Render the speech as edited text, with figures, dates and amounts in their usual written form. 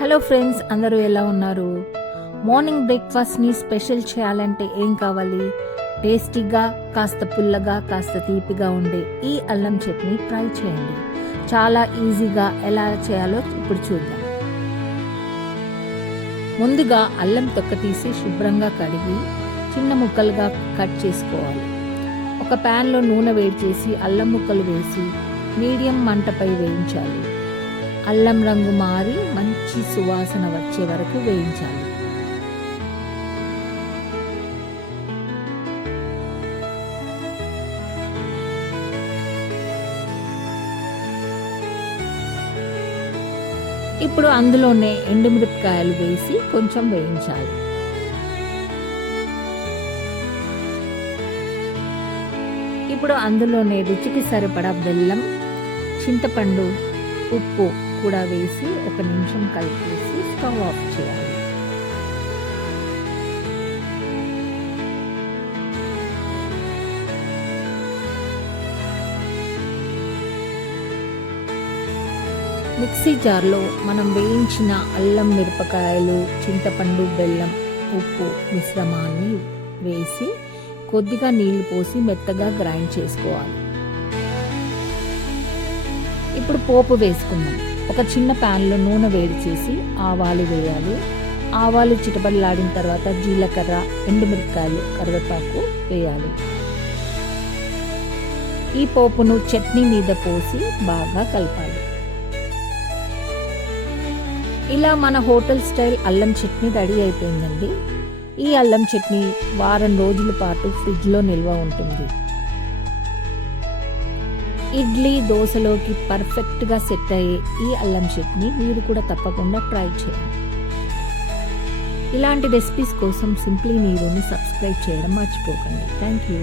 Hello friends, అందరూ ఎలా ఉన్నారు? మార్నింగ్ బ్రేక్ఫాస్ట్ని స్పెషల్ చేయాలంటే ఏం కావాలి? టేస్టీగా, కాస్త పుల్లగా, కాస్త తీపిగా ఉండే ఈ అల్లం చట్నీ ట్రై చేయండి. చాలా ఈజీగా ఎలా చేయాలో ఇప్పుడు చూద్దాం. ముందుగా అల్లం తొక్క తీసి శుభ్రంగా కడిగి చిన్న ముక్కలుగా కట్ చేసుకోవాలి. ఒక ప్యాన్లో నూనె వేడి చేసి అల్లం ముక్కలు వేసి మీడియం మంటపై వేయించాలి. అల్లం రంగు మారి మంచి సువాసన వచ్చే వరకు వేయించాలి. ఇప్పుడు అందులోనే ఎండుమిరపకాయలు వేసి కొంచెం వేయించాలి. ఇప్పుడు అందులోనే రుచికి సరిపడా బెల్లం, చింతపండు, ఉప్పు కూడా వేసి 1 నిమిషం కలిపేసి స్టవ్ ఆఫ్ చేయాలి. మిక్సీ జార్లో మనం వేయించిన అల్లం, మిరపకాయలు, చింతపండు, బెల్లం, ఉప్పు మిశ్రమాన్ని వేసి కొద్దిగా నీళ్లు పోసి మెత్తగా గ్రైండ్ చేసుకోవాలి. ఇప్పుడు పోపు వేసుకుందాం. ఒక చిన్న ప్యాన్లో నూనె వేడి చేసి ఆవాలు వేయాలి. ఆవాలు చిటపటలాడిన తర్వాత జీలకర్ర, ఎండుమిరపకాయలు, కరివేపాకు వేయాలి. ఈ పోపును చట్నీ మీద పోసి బాగా కలపాలి. ఇలా మన హోటల్ స్టైల్ అల్లం చట్నీ రెడీ అయిపోయిందండి. ఈ అల్లం చట్నీ వారం రోజుల పాటు ఫ్రిడ్జ్లో నిల్వ ఉంటుంది. ఇడ్లీ, దోశలోకి పర్ఫెక్ట్గా సెట్ అయ్యే ఈ అల్లం చట్నీ మీరు కూడా తప్పకుండా ట్రై చేయండి. ఇలాంటి రెసిపీస్ కోసం సింప్లీ నీరుని సబ్స్క్రైబ్ చేయడం మర్చిపోకండి. Thank you.